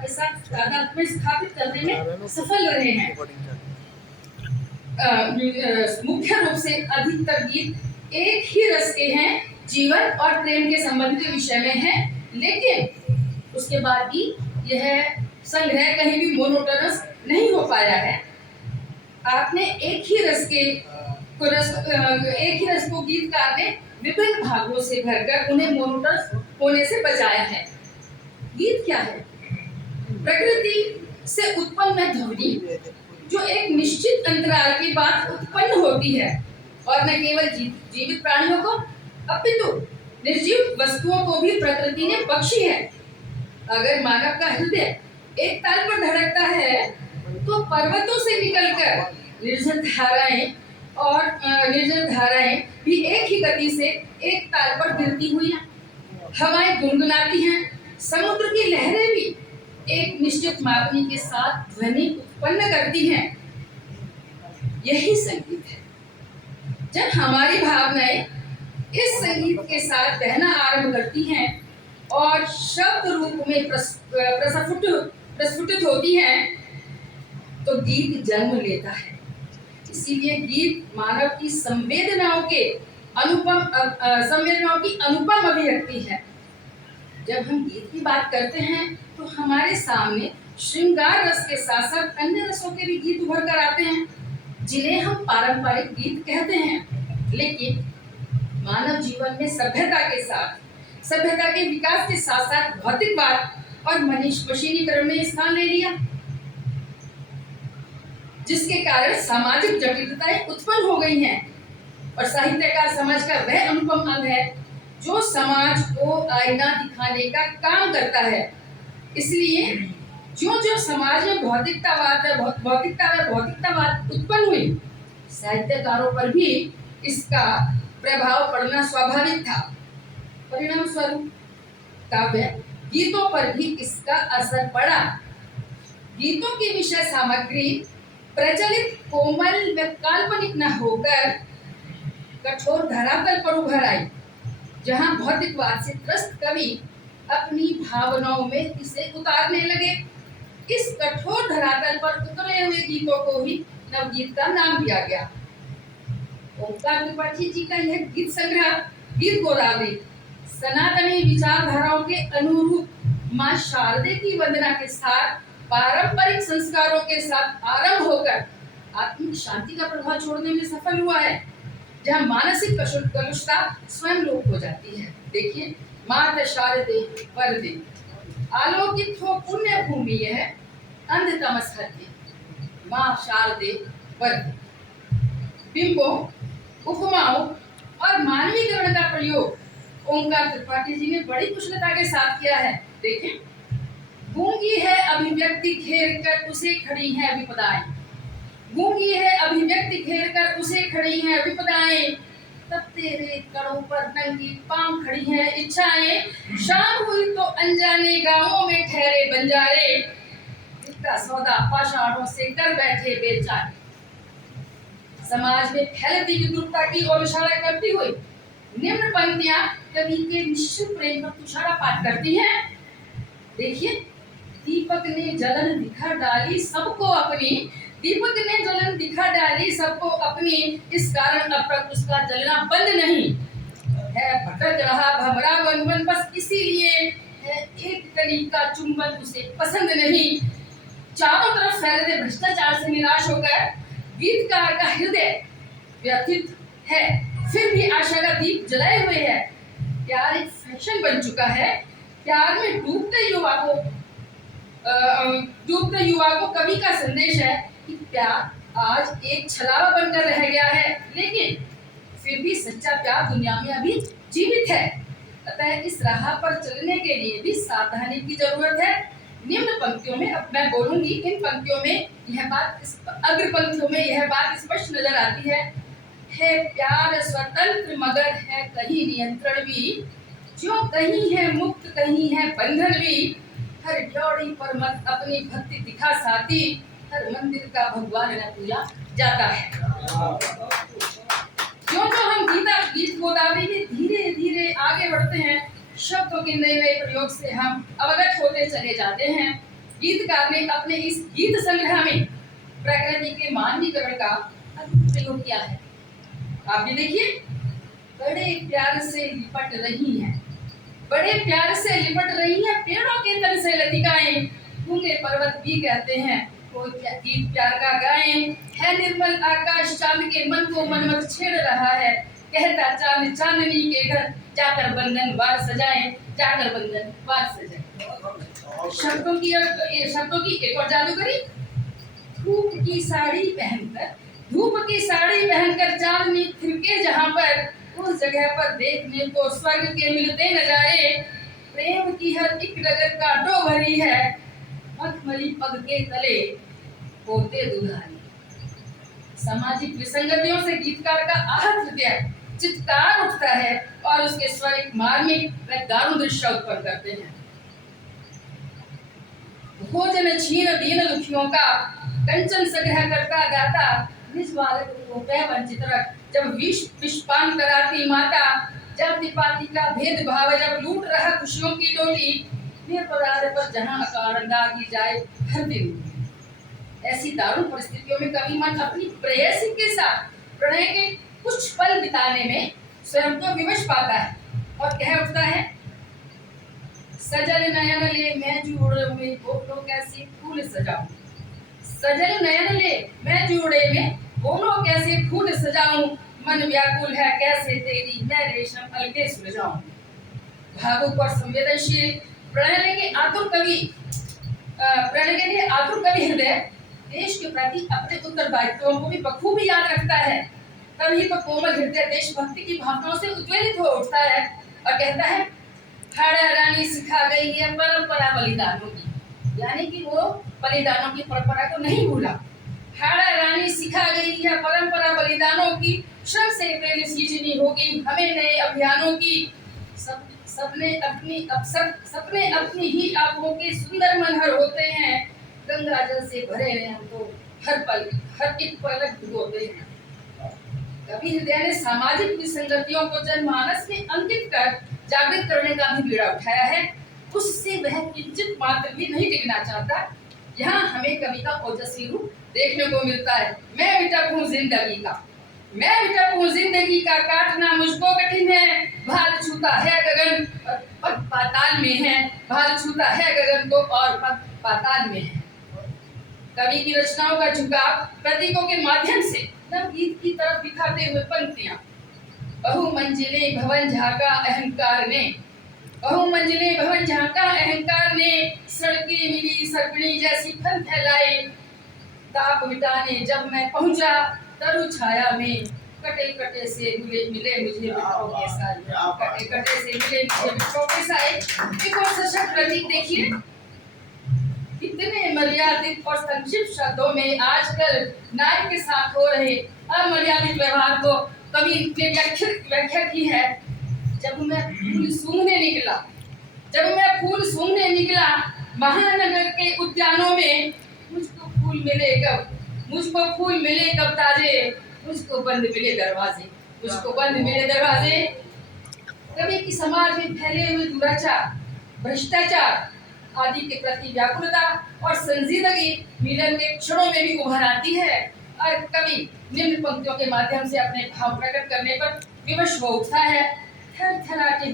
के साथ तादाद में स्थापित करने में सफल रहे हैं। मुख्य रूप से अधिकतर गीत एक ही रस के हैं, जीवन और प्रेम के संबंध के विषय में है, लेकिन उसके बाद भी यह संग्रह कहीं भी मोनोटोनस नहीं हो पाया है। आपने एक ही रस को गीतकार ने विभिन्न भागों से भरकर उन्हें मोनोटोनस होने से बचाया है। गीत क्या है? प्रकृति से उत्पन्न ध्वनि जो एक निश्चित अंतराल के बाद उत्पन्न होती है और न केवल जीवित प्राणियों को अपितु निर्जीव वस्तुओं को भी प्रकृति ने बख्शी है। अगर मानव का हृदय एक ताल पर धड़कता है तो पर्वतों से निकलकर निर्जल धाराएं भी एक ही गति से एक ताल पर गिरती हुई हैं। हवाएं गुनगुनाती हैं, समुद्र की लहरें भी एक निश्चित मापनी के साथ ध्वनि उत्पन्न करती हैं। यही संगीत है। जब हमारी भावनाएं इस संगीत के साथ बहना आरंभ करती हैं और शब्द रूप में प्रस्फुटित होती हैं तो गीत जन्म लेता है। इसीलिए गीत मानव की संवेदनाओं की अनुपम अभिव्यक्ति है। जब हम गीत की बात करते हैं तो हमारे सामने श्रृंगार रस के साथ साथ अन्य रसों के भी गीत उभर कर आते हैं, जिन्हें हम पारंपरिक गीत कहते हैं। लेकिन मानव जीवन में सभ्यता के विकास के साथ साथ भौतिकवाद और मशीनीकरण ने स्थान ले लिया, जिसके कारण सामाजिक जटिलताएं उत्पन्न हो गई हैं और साहित्यकार समाज का वह अनुपम अंग है जो समाज को आईना दिखाने का काम करता है। इसलिए जो समाज में भौतिकतावाद उत्पन्न हुई, साहित्यकारों पर भी इसका प्रभाव पड़ना स्वाभाविक था। परिणाम स्वरूप काव्य गीतों पर भी इसका असर पड़ा। गीतों की विषय सामग्री प्रचलित कोमल व काल्पनिक न होकर कठोर धरातल पर उभर आई, जहां भौतिकवाद से त्रस्त कवि अपनी भावनाओं में इसे उतारने लगे। इस कठोर धरातल पर उतरे हुए गीतों को ही नवगीत का नाम दिया गया। ओंकार त्रिपाठी जी का यह गीत संग्रह गीत गोदावरी सनातनी विचारधाराओं के अनुरूप मां शारदे की वंदना के साथ पारंपरिक संस्कारों के साथ आरंभ होकर आत्मिक शांति का प्रभाव छोड़ने में सफल हुआ है, जहां मानसिक कलुषता स्वयं लोप हो जाती है। देखिए, मात शारदे वरदे आलोकित हो पुण्य भूमि यह अंध तमस हरते, मां शारदे वरदे। बिंबों, उपमाओं और मानवीकरण का प्रयोग ओंकार त्रिपाठी जी ने बड़ी कुशलता के साथ किया है। देखें, गूंगी है अभिव्यक्ति घेर कर उसे खड़ी है विपदाएं, गूंगी है अभिव्यक्ति घेर कर उसे खड़ी है विपदाएं, तब तेरे कड़ों पर नंगी पांव खड़ी है इच्छाएं, शाम हुई तो अनजाने गांवों में ठहरे बंजारे, इसका सौदा पाषाणों से कर बैठे बेचारे। समाज में फैलती विद्रुपता की ओर इशारा करती हुई निम्न पंक्तियां कवि के निश्चित प्रेम पर तुषारपात करती हैं। देखिए, दीपक ने जलन दिखा डाली सबको अपनी, दीपक ने जलन दिखा डाली सबको अपनी, इस कारण अब तक उसका जलना बंद नहीं है, भटक रहा भमरा वन बस इसीलिए है एक कली का चुंबन उसे पसंद नहीं। चारों तरफ फैलते भ्रष्टाचार से निराश होकर गीतकार का हृदय व्यथित है, फिर भी आशा का दीप जलाए हुए है। प्यार एक फैशन बन चुका है। प्यार में डूबते युवा को कवि का संदेश है कि प्यार आज एक छलावा बनकर रह गया है, लेकिन फिर भी सच्चा प्यार दुनिया में अभी जीवित है। अतः इस राह पर चलने के लिए भी सावधानी की जरूरत है। निम्न पंक्तियों में अब मैं बोलूंगी, इन पंक्तियों में यह बात, अग्र पंक्तियों में यह बात स्पष्ट नजर आती है प्यार स्वतंत्र मगर है कहीं नियंत्रण भी, जो कहीं है मुक्त कहीं है बंधन भी, हर ड्योढ़ी पर मत अपनी भक्ति दिखा साथी, हर मंदिर का भगवान न पूजा जाता है। जो हम गीत गोदावरी में धीरे धीरे आगे बढ़ते हैं, शब्दों के नए नए प्रयोग से हम अवगत होते चले जाते हैं। गीतकार ने अपने इस गीत संग्रह में प्रकृति के मानवीकरण का अद्भुत प्रयोग किया है। आप भी देखिए, बड़े प्यार से लिपट रही हैं, बड़े प्यार से लिपट रही हैं पेड़ों के तन से लतिकाएं, गूंगे पर्वत भी कहते हैं कोई गीत प्यार का गाएं, है निर्मल आकाश चांद के मन को मनमत छेड़ रहा है, कहता चांद चांदनी के घर जाकर बंधन वार सजाएं, जाकर बंधन वार सजाएं। शब्दों की एक और जादूगरी। धूप की साड़ी पहनकर चांदनी थिरके जहां पर, उस जगह पर देखने को स्वर्ग के मिलते नजारे, प्रेम की हर एक रगत कांटों भरी है, मखमली पग के तले होते दुल्हन। सामाजिक विसंगतियों से गीतकार का आहत हृदय चित्कार उठता है और उसके स्वर एक मार्मिक व दारुण दृश्य उत्पन्न करते हैं। भोजन छीन दीन दुखियों का कंचन संग्रह करता गाता, निज बालक को वंचित रख जब विष विषपान कराती माता, जब दिपाती का भेदभाव जब लूट रहा खुशियों की डोली, निरपराध पर जहां अकारण दागी जाए हर दिन। ऐसी दारुण परिस्थितियों में कवि मन अपनी प्रेयसी के साथ प्रणय के कुछ पल बिताने में स्वयं को विवश पाता है और कह उठता है, सजल नयन ले मैं जोड़े में बोलो कैसे फूल सजाऊं, सजल नयन ले मैं जोड़े में बोलो कैसे फूल सजाऊं, मन व्याकुल है कैसे तेरी मैं रेशम अलगे सुलझाऊं। भावुक और संवेदनशील प्रणय के लिए आतुर कवि हृदय देश के प्रति अपने उत्तरदायित्वों को भी बखूबी याद रखता है। तभी तो कोमल हृदय देशभक्ति की भावनाओं से उद्वेलित हो उठता है और कहता है, हाड़ा रानी सिखा गई है परंपरा बलिदानों की, यानी कि वो बलिदानों की परंपरा को नहीं भूला। हाड़ा रानी सिखा गई है परंपरा बलिदानों की, श्रम से प्रेरित सींचनी होगी हमें नए अभियानों की। सपने अपनी ही आंखों के सुंदर मनहर होते हैं, गंगा जल से भरे हैं हमको हर एक पलक भिगोते हैं। कवि हृदय ने सामाजिक विसंगतियों को जनमानस में अंकित कर जागृत करने का भी बीड़ा उठाया है। उससे वह किंचित मात्र भी नहीं टिकना चाहता। यहाँ हमें कवि का ओजस्वी रूप देखने को मिलता है। मैं विटप हूँ जिंदगी का काटना मुझको कठिन है, भाल छूता है गगन पग पाताल में है, भाल छूता है गगन को और पग पाताल में है। कवि की रचनाओं का झुकाव प्रतीकों के माध्यम से नवगीत की तरफ दिखाते हुए पंक्तियां। बहुमंजिले भवन झांका अहंकार ने, सड़कें मिली सर्पणी जैसी फल फैलाए, ताप मिटाने जब मैं पहुंचा तरु छाया में, कटे से मिले मुझे विप्रो के साए। एक और सशक्त प्रतीक देखिए, कितने मर्यादित और संक्षिप्त शब्दों में आजकल नारी के साथ हो रहे अमर्यादित व्यवहार को कवि ने व्याख्या की है। जब मैं फूल सूंघने निकला महानगर के उद्यानों में, मुझको फूल मिले कब ताजे, मुझको बंद मिले दरवाजे। कवि की समाज में फैले हुए दुराचार, भ्रष्टाचार आदि के प्रति व्याकुलता और संजीदगी मिलन के क्षणों में भी उभर आती है और कवि निम्न पंक्तियों के माध्यम से अपने भाव प्रकट करने पर विवश हो उठता है। थरथराते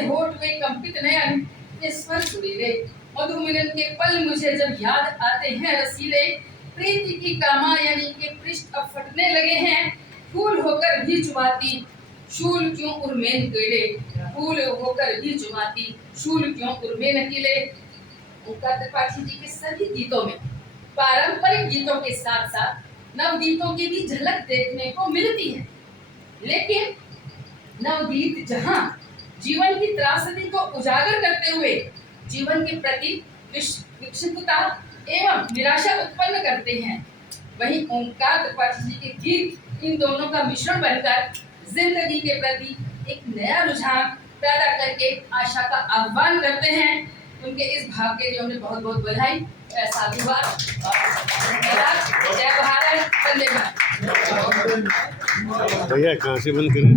होठ वे कंपित नयन, ये स्वर सुरीले मधु मिलन के पल मुझे जब याद आते हैं रसीले, प्रीति की कामायनी के पृष्ठ अब फटने लगे हैं, फूल होकर भी चुमाती शूल क्यों उर्मे निकले, फूल होकर भी चुमाती शूल क्यों उर्मे निकले। ओंकार त्रिपाठी जी के सभी गीतों में पारंपरिक गीतों के साथ साथ नवगीतों की भी झलक देखने को मिलती है, लेकिन नवगीत जहां जीवन की त्रासदी को उजागर करते हुए जीवन के प्रति विक्षिप्तता एवं निराशा उत्पन्न करते हैं, वहीं ओंकार त्रिपाठी जी के गीत इन दोनों का मिश्रण बनकर जिंदगी के प्रति एक नया रुझान पैदा करके आशा का आह्वान करते हैं। उनके इस भाव के लिए उन्हें बहुत बहुत बधाई, साधुवाद, जय भारत, वंदे मातरम। भैया कहाँ से बंद करें?